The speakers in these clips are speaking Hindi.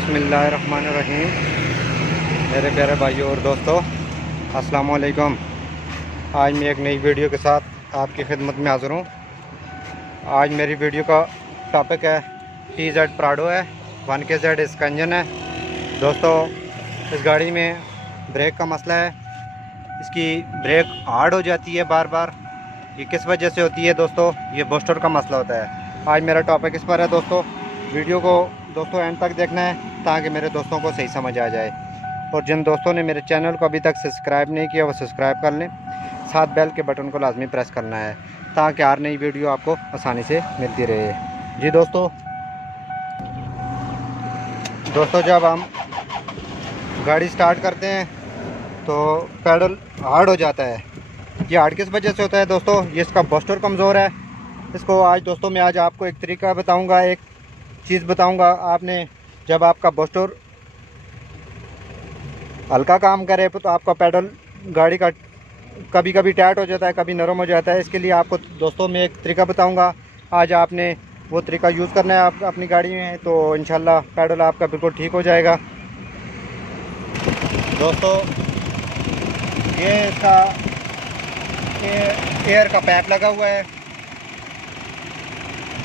बिस्मिल्लाहिर्रहमानिर्रहीम। मेरे प्यारे भाइयों और दोस्तों, अस्सलाम वालेकुम। आज मैं एक नई वीडियो के साथ आपकी खिदमत में हाज़िर हूँ। आज मेरी वीडियो का टॉपिक है TZ प्राडो है, 1KZ इसका इंजन है। दोस्तों, इस गाड़ी में ब्रेक का मसला है। इसकी ब्रेक हार्ड हो जाती है बार बार। ये किस वजह से होती है दोस्तों? ये बूस्टर का मसला होता है। आज मेरा टॉपिक इस पर है दोस्तों। वीडियो को दोस्तों एंड तक देखना है ताकि मेरे दोस्तों को सही समझ आ जाए। और जिन दोस्तों ने मेरे चैनल को अभी तक सब्सक्राइब नहीं किया वो सब्सक्राइब कर लें। साथ बेल के बटन को लाजमी प्रेस करना है ताकि हर नई वीडियो आपको आसानी से मिलती रहे। जी दोस्तों जब हम गाड़ी स्टार्ट करते हैं तो पैडल हार्ड हो जाता है। ये हार्ड किस वजह से होता है दोस्तों? ये इसका बूस्टर कमज़ोर है। इसको आज दोस्तों मैं आपको एक तरीका बताऊंगा, एक चीज़ बताऊंगा। आपने जब आपका बूस्टर हल्का काम करे तो आपका पैडल गाड़ी का कभी कभी टाइट हो जाता है, कभी नरम हो जाता है। इसके लिए आपको दोस्तों मैं एक तरीका बताऊंगा। आज आपने वो तरीका यूज़ करना है आप अपनी गाड़ी में, तो इंशाल्लाह पैडल आपका बिल्कुल ठीक हो जाएगा। दोस्तों, ये इसका एयर का पाइप लगा हुआ है,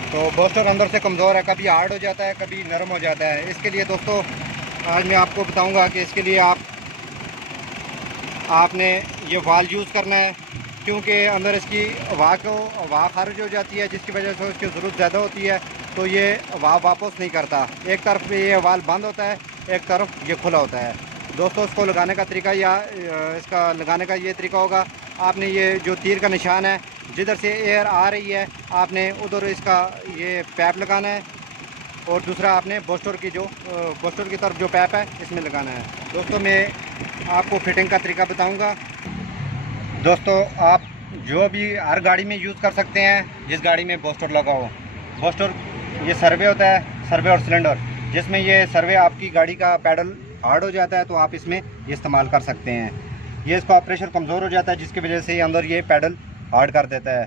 तो बूस्टर अंदर से कमज़ोर है, कभी हार्ड हो जाता है, कभी नरम हो जाता है। इसके लिए दोस्तों आज मैं आपको बताऊंगा कि इसके लिए आपने ये वाल यूज़ करना है, क्योंकि अंदर इसकी हवा खारिज हो जाती है, जिसकी वजह से उसकी ज़रूरत ज़्यादा होती है, तो ये हवा वापस नहीं करता। एक तरफ ये वाल बंद होता है, एक तरफ ये खुला होता है। दोस्तों, इसको लगाने का तरीका इसका लगाने का ये तरीका होगा। आपने ये जो तीर का निशान है, जिधर से एयर आ रही है आपने उधर इसका ये पैप लगाना है, और दूसरा आपने बूस्टर की तरफ जो पैप है इसमें लगाना है। दोस्तों, मैं आपको फिटिंग का तरीका बताऊंगा। दोस्तों, आप जो भी हर गाड़ी में यूज़ कर सकते हैं जिस गाड़ी में बूस्टर लगा हो। बूस्टर ये सर्वे होता है, सर्वे और सिलेंडर, जिसमें ये सर्वे आपकी गाड़ी का पैडल हार्ड हो जाता है तो आप इसमें ये इस्तेमाल कर सकते हैं। ये इसका प्रेशर कमज़ोर हो जाता है, जिसकी वजह से अंदर ये पैडल हार्ड कर देता है।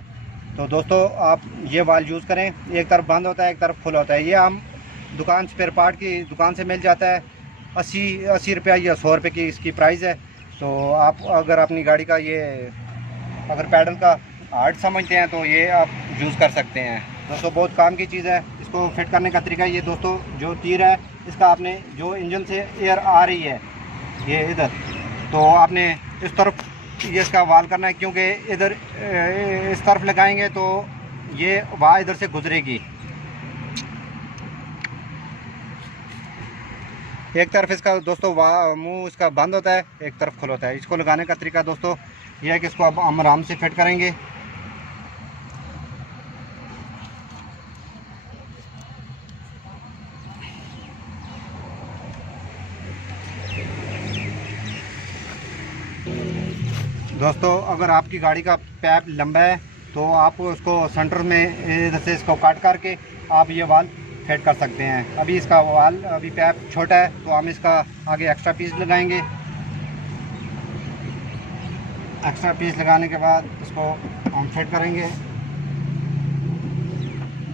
तो दोस्तों, आप ये वाल यूज़ करें। एक तरफ बंद होता है, एक तरफ खुला होता है। ये हम दुकान स्पेयर पार्ट की दुकान से मिल जाता है। 80 रुपया या 100 रुपये की इसकी प्राइस है। तो आप अगर अपनी गाड़ी का ये अगर पैडल का हार्ड समझते हैं तो ये आप यूज़ कर सकते हैं। दोस्तों, बहुत काम की चीज़ है। इसको फिट करने का तरीका ये दोस्तों, जो तीर है इसका आपने जो इंजन से एयर आ रही है ये इधर, तो आपने इस तरफ ये इसका वाल करना है, क्योंकि इधर इस तरफ लगाएंगे तो ये हवा इधर से गुजरेगी। एक तरफ इसका दोस्तों मुंह इसका बंद होता है, एक तरफ खुला होता है। इसको लगाने का तरीका दोस्तों यह है कि इसको अब हम आराम से फिट करेंगे। दोस्तों, अगर आपकी गाड़ी का पैप लंबा है तो आप उसको सेंटर में इधर से इसको काट करके आप ये वाल फिट कर सकते हैं। अभी इसका वाल अभी पैप छोटा है तो हम इसका आगे एक्स्ट्रा पीस लगाएंगे। एक्स्ट्रा पीस लगाने के बाद इसको हम फिट करेंगे।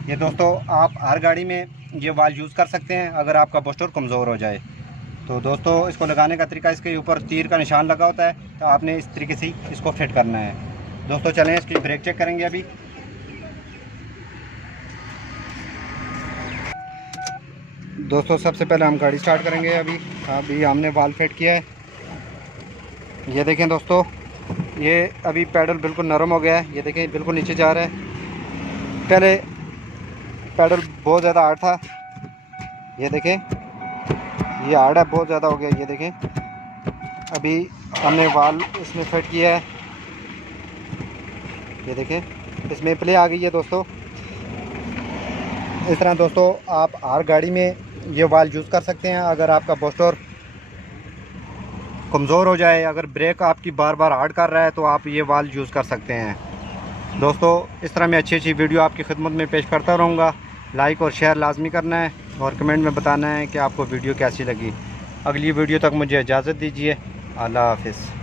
ये दोस्तों, आप हर गाड़ी में ये वाल यूज़ कर सकते हैं अगर आपका बूस्टर कमज़ोर हो जाए। तो दोस्तों, इसको लगाने का तरीका, इसके ऊपर तीर का निशान लगा होता है, तो आपने इस तरीके से इसको फिट करना है। दोस्तों, चलें इसकी ब्रेक चेक करेंगे। अभी दोस्तों, सबसे पहले हम गाड़ी स्टार्ट करेंगे। अभी हमने वाल फिट किया है। ये देखें दोस्तों, ये अभी पैडल बिल्कुल नरम हो गया है। ये देखें बिल्कुल नीचे जा रहा है। पहले पैडल बहुत ज़्यादा हार्ड था। ये देखें, ये हार्ड है, बहुत ज़्यादा हो गया। ये देखें, अभी हमने वाल इसमें फिट किया है। ये देखें, इसमें प्ले आ गई है दोस्तों। इस तरह दोस्तों आप हर गाड़ी में ये वाल यूज़ कर सकते हैं। अगर आपका बूस्टर कमज़ोर हो जाए, अगर ब्रेक आपकी बार बार हार्ड कर रहा है, तो आप ये वाल यूज़ कर सकते हैं। दोस्तों, इस तरह मैं अच्छी वीडियो आपकी खिदमत में पेश करता रहूँगा। लाइक और शेयर लाजमी करना है और कमेंट में बताना है कि आपको वीडियो कैसी लगी। अगली वीडियो तक मुझे इजाज़त दीजिए। अल्लाह हाफ़िज़।